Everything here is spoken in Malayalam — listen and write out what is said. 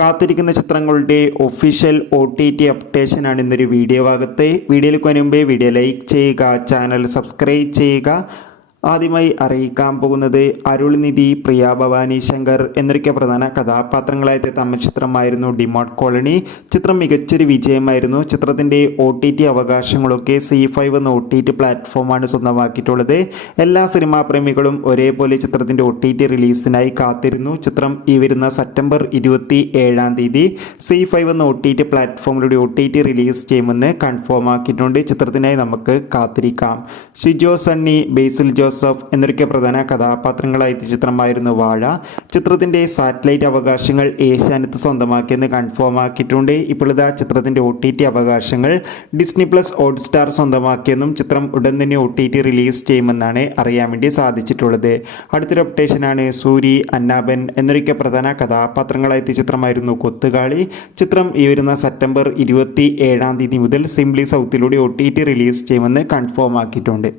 കാത്തിരിക്കുന്ന ചിത്രങ്ങളുടെ ഒഫീഷ്യൽ OTT അപ്ഡേഷനാണ് ഇന്നൊരു വീഡിയോ ഭാഗത്തെ. വീഡിയോയിലേക്ക് മുൻപേ വീഡിയോ ലൈക്ക് ചെയ്യുക, ചാനൽ സബ്സ്ക്രൈബ് ചെയ്യുക. ആദ്യമായി അറിയിക്കാൻ പോകുന്നത് അരുൾനിധി, പ്രിയ ഭവാനി ശങ്കർ എന്നൊക്കെ പ്രധാന കഥാപാത്രങ്ങളായ തമിഴ് ചിത്രമായിരുന്നു ഡിമോട്ട് കോളനി. ചിത്രം മികച്ചൊരു വിജയമായിരുന്നു. ചിത്രത്തിൻ്റെ OTT അവകാശങ്ങളൊക്കെ ZEE5 എന്ന OTT പ്ലാറ്റ്ഫോമാണ് സ്വന്തമാക്കിയിട്ടുള്ളത്. എല്ലാ സിനിമാ പ്രേമികളും ഒരേപോലെ ചിത്രത്തിൻ്റെ OTT റിലീസിനായി കാത്തിരുന്നു. ചിത്രം ഈ വരുന്ന സെപ്റ്റംബർ 27-ാം തീയതി ZEE5 എന്ന OTT പ്ലാറ്റ്ഫോമിലൂടെ OTT റിലീസ് ചെയ്യുമെന്ന് കൺഫേം ആക്കിയിട്ടുണ്ട്. ചിത്രത്തിനായി നമുക്ക് കാത്തിരിക്കാം. ഷിജോ സണ്ണി, ബേസിൽ ജോസഫ് എന്നൊക്കെ പ്രധാന കഥാപാത്രങ്ങളായ ചിത്രമായിരുന്നു വാഴ. ചിത്രത്തിൻ്റെ സാറ്റലൈറ്റ് അവകാശങ്ങൾ ഏഷ്യാനെറ്റ് സ്വന്തമാക്കിയെന്ന് കൺഫേം ആക്കിയിട്ടുണ്ട്. ഇപ്പോൾ ഇതാ ചിത്രത്തിൻ്റെ OTT അവകാശങ്ങൾ ഡിസ്നി പ്ലസ് ഹോട്ട്സ്റ്റാർ സ്വന്തമാക്കിയെന്നും ചിത്രം ഉടൻ തന്നെ OTT റിലീസ് ചെയ്യുമെന്നാണ് അറിയാൻ വേണ്ടി സാധിച്ചിട്ടുള്ളത്. അടുത്തൊരു അപ്ഡേഷനാണ് സൂരി, അന്നാബൻ എന്നൊക്കെ പ്രധാന കഥാപാത്രങ്ങളായ ചിത്രമായിരുന്നു കൊത്തുകാളി. ചിത്രം ഈ വരുന്ന സെപ്റ്റംബർ 27-ാം തീയതി മുതൽ സിംപ്ലി സൗത്തിലൂടെ OTT റിലീസ് ചെയ്യുമെന്ന് കൺഫേം ആക്കിയിട്ടുണ്ട്.